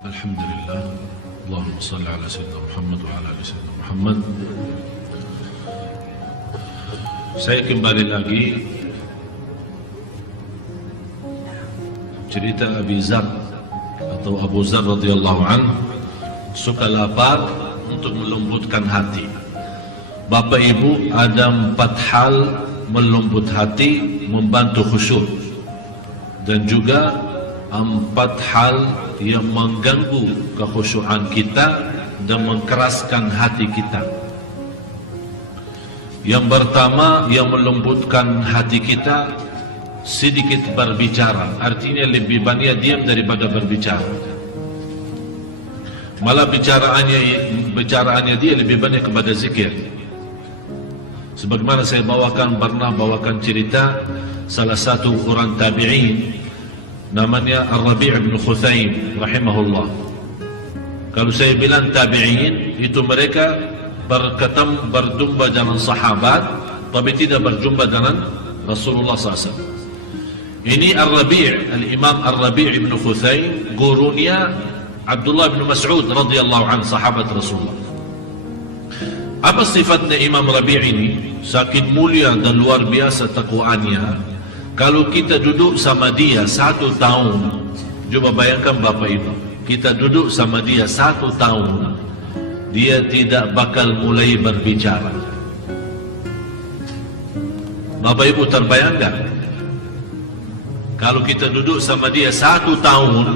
Alhamdulillah. Allahumma salli ala sayyidina Muhammad wa ala ali sayyidina Muhammad. Saya kembali lagi cerita Abi Zar atau Abu Zar radhiyallahu anhu, suka lapar untuk melembutkan hati. Bapak Ibu, ada 4 hal melembut hati, membantu khusyuk, dan juga 4 hal yang mengganggu kekhusyuan kita dan mengeraskan hati kita. Yang pertama, yang melembutkan hati kita, sedikit berbicara. Artinya lebih banyak diam daripada berbicara. Malah bicaraannya dia lebih banyak kepada zikir. Sebagaimana saya pernah bawakan cerita salah satu orang tabi'in, namanya Ar-Rabi' bin Khuthaim rahimahullah. Kalau saya bilang tabi'in, itu mereka berjumpa dengan sahabat, tapi tidak berjumpa dengan Rasulullah SAW. Ini Ar-Rabi', Al-Imam Ar-Rabi' bin Khuthaim, gurunya Abdullah bin Mas'ud radhiyallahu anhu, sahabat Rasulullah. Apa sifatnya Imam Rabi' ini? Saking mulia dan luar biasa takwaannya. Kalau kita duduk sama dia 1 tahun, coba bayangkan Bapak Ibu, kita duduk sama dia 1 tahun, dia tidak bakal mulai berbicara. Bapak Ibu terbayangkan? Kalau kita duduk sama dia 1 tahun,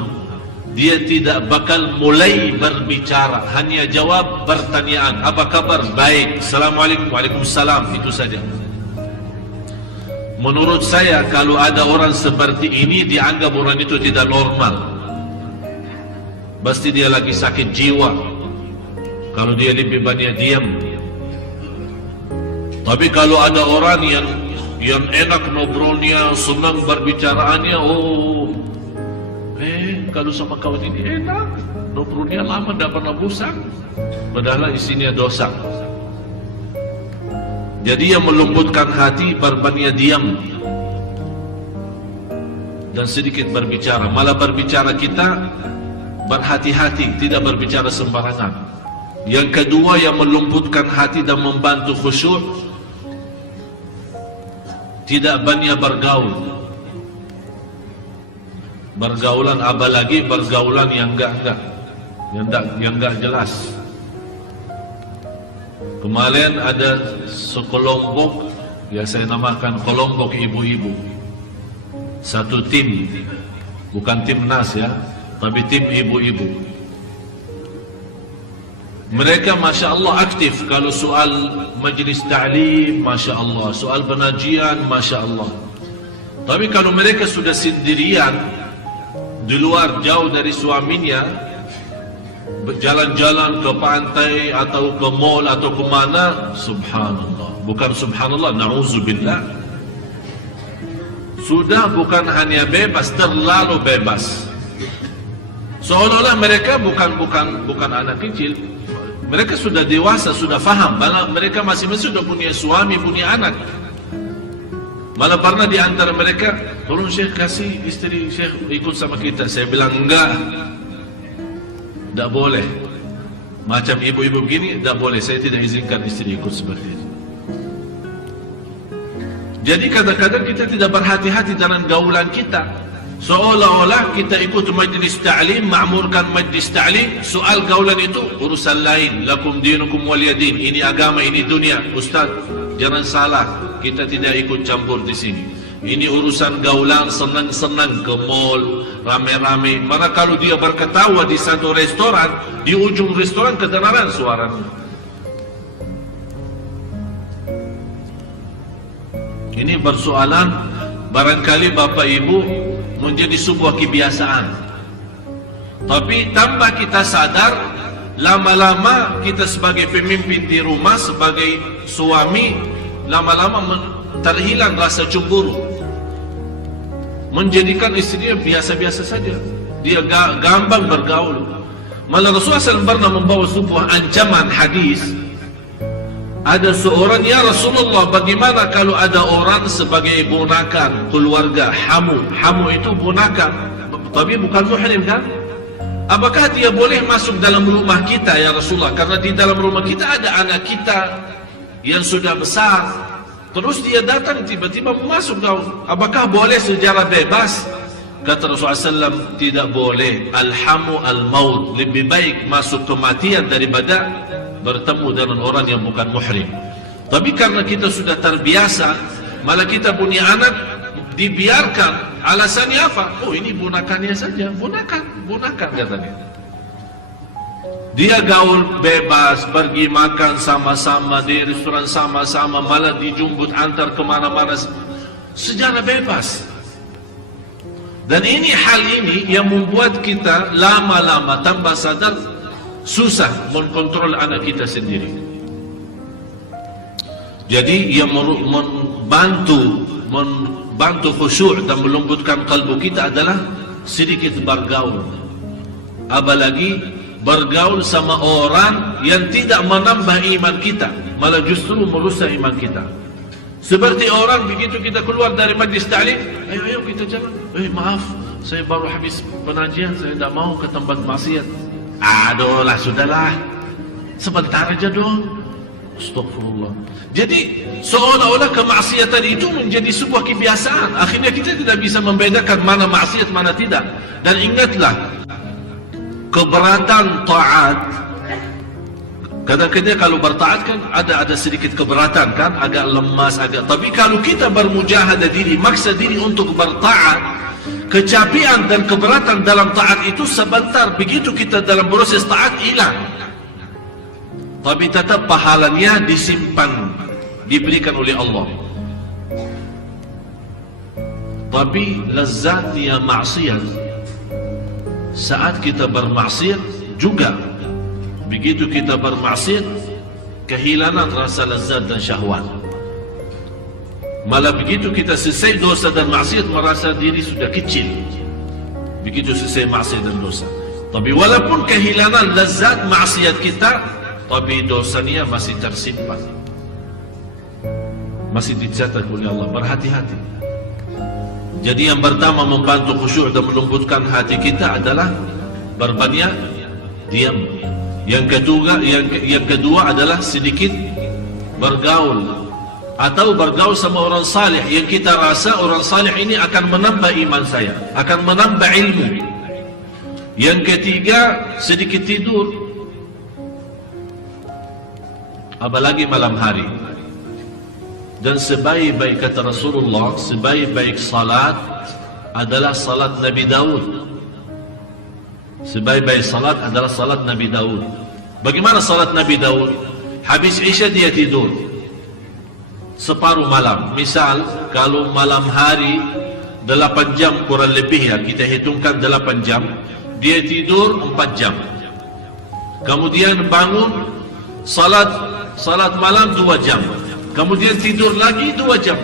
dia tidak bakal mulai berbicara, hanya jawab pertanyaan, apa kabar? Baik. Assalamualaikum. Waalaikumsalam. Itu saja. Menurut saya, kalau ada orang seperti ini, dianggap orang itu tidak normal. Pasti dia lagi sakit jiwa kalau dia lebih banyak diam. Tapi kalau ada orang yang enak ngobrolnya, senang berbicaraannya, kalau sama kawan ini enak, ngobrolnya lama, tidak pernah bosan. Padahal isinya dosa. Jadi yang melembutkan hati berbanyak diam dan sedikit berbicara. Malah berbicara kita berhati-hati, tidak berbicara sembarangan. Yang kedua, yang melembutkan hati dan membantu khusyuk, tidak banyak bergaul. Bergaulan, apalagi bergaulan yang enggak jelas. Kemarin ada sekelompok, ya saya namakan kelompok ibu-ibu, satu tim, bukan timnas ya, tapi tim ibu-ibu. Mereka Masya Allah aktif. Kalau soal majlis ta'lim, Masya Allah, soal pengajian, Masya Allah. Tapi kalau mereka sudah sendirian di luar, jauh dari suaminya, berjalan-jalan ke pantai atau ke mall atau ke mana, subhanallah, bukan subhanallah, na'udzubillah, sudah bukan hanya bebas, terlalu bebas. Seolah-olah mereka bukan anak kecil. Mereka sudah dewasa, sudah faham. Mereka masing-masing sudah punya suami, punya anak. Malah pernah di antara mereka, tolong Syekh kasih istri Syekh ikut sama kita. Saya bilang enggak, tidak boleh. Macam ibu-ibu begini, tidak boleh. Saya tidak izinkan istri ikut seperti itu. Jadi kadang-kadang kita tidak berhati-hati dengan gaulan kita. Seolah-olah kita ikut majlis ta'lim, ma'murkan majlis ta'lim, soal gaulan itu urusan lain. Lakum dinukum waliyadin. Ini agama, ini dunia. Ustaz, jangan salah, kita tidak ikut campur di sini. Ini urusan gaulan, senang-senang ke mall, rame-rame. Mana kalau dia berketawa di satu restoran, di ujung restoran kedengaran suaranya. Ini persoalan barangkali Bapak Ibu menjadi sebuah kebiasaan. Tapi tanpa kita sadar, lama-lama kita sebagai pemimpin di rumah, sebagai suami, lama-lama terhilang rasa cemburu, menjadikan istrinya biasa-biasa saja. Dia gampang bergaul. Malah Rasulullah SAW pernah membawa sebuah ancaman hadis. Ada seorang, ya Rasulullah, bagaimana kalau ada orang sebagai ponakan keluarga, hamu itu ponakan, tapi bukan muhrim kan? Apakah dia boleh masuk dalam rumah kita ya Rasulullah? Karena di dalam rumah kita ada anak kita yang sudah besar. Terus dia datang tiba-tiba masuk dalam. Apakah boleh secara bebas? Kata Rasulullah SAW, tidak boleh. Alhamu al-maut. Lebih baik masuk kematian daripada bertemu dengan orang yang bukan muhrim. Tapi karena kita sudah terbiasa, malah kita punya anak dibiarkan. Alasannya apa? Oh, ini bunakannya saja. Bunakan katanya. Dia gaul bebas, pergi makan sama-sama di restoran sama-sama, malah dijemput antar kemana-mana secara bebas. Dan hal ini yang membuat kita lama-lama tanpa sadar susah mengkontrol anak kita sendiri. Jadi yang membantu khusyuk dan melembutkan kalbu kita adalah sedikit bergaul. Apalagi bergaul sama orang yang tidak menambah iman kita, malah justru merusak iman kita. Seperti orang begitu kita keluar dari majlis ta'lim, ayo kita jalan. Maaf, saya baru habis pengajian, saya tidak mau ke tempat maksiat. Aduh lah, sudahlah, sebentar aja dong. Astagfirullah. Jadi seolah-olah kemaksiatan itu menjadi sebuah kebiasaan. Akhirnya kita tidak bisa membedakan mana maksiat, mana tidak. Dan ingatlah, keberatan taat, kadang-kadang kalau bertaat kan ada sedikit keberatan kan, agak lemas, tapi kalau kita bermujahadah diri, maksa diri untuk bertaat, kecapian dan keberatan dalam taat itu sebentar, begitu kita dalam proses taat hilang. Tapi tetap pahalanya disimpan, diberikan oleh Allah. Tapi lezatnya maksiat saat kita bermaksiat juga. Begitu kita bermaksiat, kehilangan rasa lezat dan syahwat. Malah begitu kita selesai dosa dan maksiat, merasa diri sudah kecil. Begitu selesai maksiat dan dosa. Tapi walaupun kehilangan lezat maksiat kita, tapi dosanya masih tersimpan, masih dicatat oleh Allah. Berhati-hati. Jadi yang pertama membantu khusyuk dan melembutkan hati kita adalah berbanyak diam. Yang kedua adalah sedikit bergaul, atau bergaul sama orang saleh yang kita rasa orang saleh ini akan menambah iman saya, akan menambah ilmu. Yang ketiga, sedikit tidur. Apalagi malam hari. Dan sebaik-baik kata Rasulullah, sebaik-baik salat adalah salat Nabi Daud. Sebaik-baik salat adalah salat Nabi Daud. Bagaimana salat Nabi Daud? Habis Isya dia tidur separuh malam. Misal kalau malam hari 8 jam kurang lebih ya, kita hitungkan 8 jam, dia tidur 4 jam. Kemudian bangun salat malam 2 jam. Kemudian tidur lagi 2 jam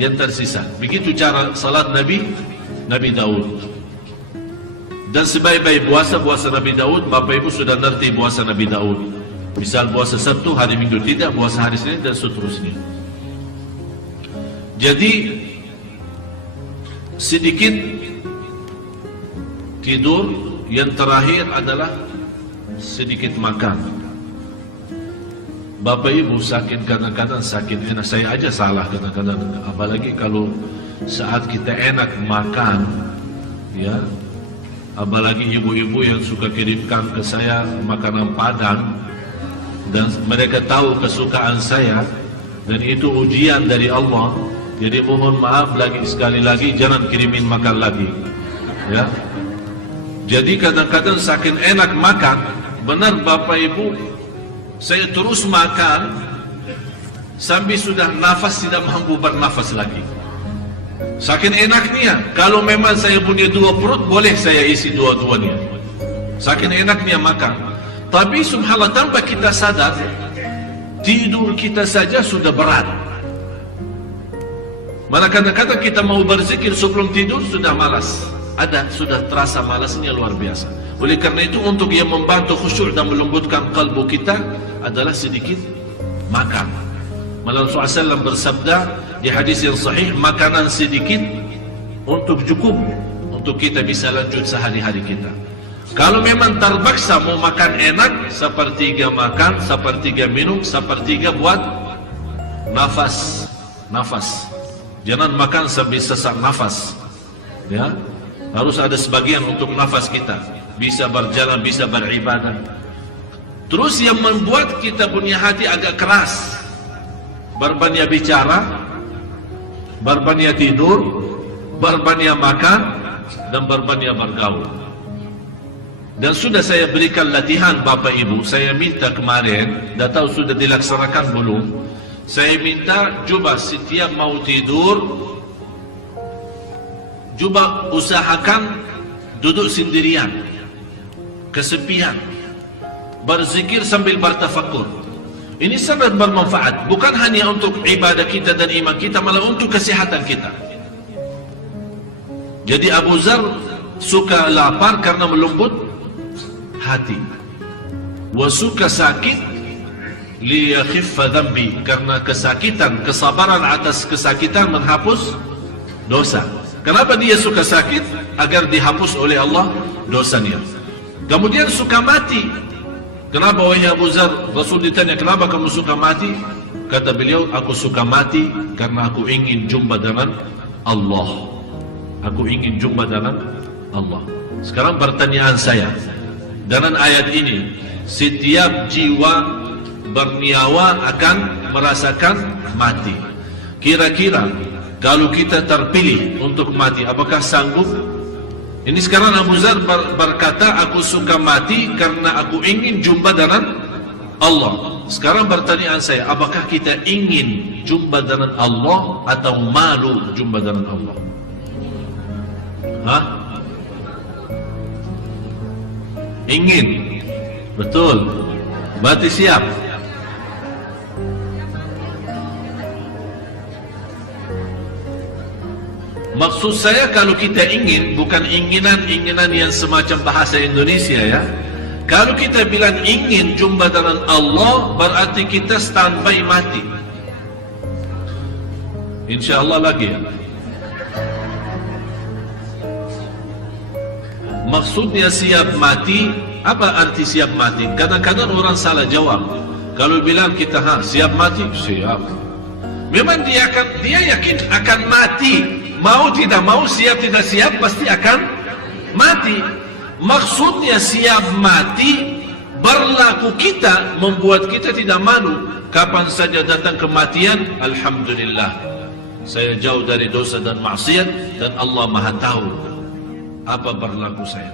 yang tersisa. Begitu cara salat Nabi Daud. Dan sebaik-baik puasa Nabi Daud, Bapak Ibu sudah ngerti puasa Nabi Daud. Misal puasa Sabtu, hari Minggu tidak, puasa hari Senin dan seterusnya. Jadi sedikit tidur, yang terakhir adalah sedikit makan. Bapak Ibu sakit kadang-kadang sakit enak, saya aja salah kadang-kadang, apalagi kalau saat kita enak makan, ya. Apalagi ibu-ibu yang suka kirimkan ke saya makanan Padang, dan mereka tahu kesukaan saya, dan itu ujian dari Allah. Jadi mohon maaf lagi, sekali lagi jangan kirimin makan lagi, ya. Jadi kadang-kadang saking enak makan, benar Bapak Ibu, saya terus makan sampai sudah nafas tidak mampu bernafas lagi. Saking enaknya, kalau memang saya punya 2 perut, boleh saya isi dua-duanya. Saking enaknya makan. Tapi subhanallah, tanpa kita sadar, tidur kita saja sudah berat. Malah kadang-kadang kita mau berzikir sebelum tidur sudah malas. Sudah terasa malasnya luar biasa. Oleh karena itu, untuk yang membantu khusyuk dan melembutkan kalbu kita adalah sedikit makan. Malah Rasulullah SAW bersabda di hadis yang sahih, makanan sedikit untuk cukup untuk kita bisa lanjut sehari-hari kita. Kalau memang terpaksa mau makan enak, sepertiga makan, sepertiga minum, sepertiga buat nafas. Jangan makan sampai sesak nafas. Ya, harus ada sebagian untuk nafas kita, bisa berjalan, bisa beribadah. Terus yang membuat kita punya hati agak keras, berbanyak bicara, berbanyak tidur, berbanyak makan, dan berbanyak bergaul. Dan sudah saya berikan latihan Bapak Ibu, saya minta kemarin, dah tahu sudah dilaksanakan belum? Saya minta coba setiap mau tidur, coba usahakan duduk sendirian, kesepian, berzikir sambil bertafakur. Ini sangat bermanfaat, bukan hanya untuk ibadah kita dan iman kita, malah untuk kesehatan kita. Jadi Abu Dzar suka lapar karena melembut hati, wa suka sakit liyakhiffa dhanbi, karena kesakitan, kesabaran atas kesakitan menghapus dosa. Kenapa dia suka sakit? Agar dihapus oleh Allah dosanya. Kemudian suka mati. Kenapa wahai Abu Dzar? Rasul ditanya, kenapa kamu suka mati? Kata beliau, aku suka mati karena aku ingin jumpa dengan Allah. Aku ingin jumpa dengan Allah. Sekarang pertanyaan saya, dengan ayat ini, setiap jiwa bernyawa akan merasakan mati. Kira-kira kalau kita terpilih untuk mati, apakah sanggup? Ini sekarang Abu Dzar berkata, aku suka mati karena aku ingin jumpa dengan Allah. Sekarang pertanyaan saya, apakah kita ingin jumpa dengan Allah atau malu jumpa dengan Allah? Hah? Ingin, betul, berarti siap. Maksud saya kalau kita ingin, bukan inginan yang semacam bahasa Indonesia ya. Kalau kita bilang ingin jumpa dengan Allah, berarti kita standby mati. InsyaAllah lagi ya. Maksudnya siap mati, apa arti siap mati? Kadang-kadang orang salah jawab. Kalau bilang kita siap mati, siap. Memang dia yakin akan mati. Mau tidak mau, siap tidak siap, pasti akan mati. Maksudnya siap mati, berlaku kita, membuat kita tidak malu. Kapan saja datang kematian, alhamdulillah, saya jauh dari dosa dan maksiat, dan Allah Maha tahu apa berlaku saya.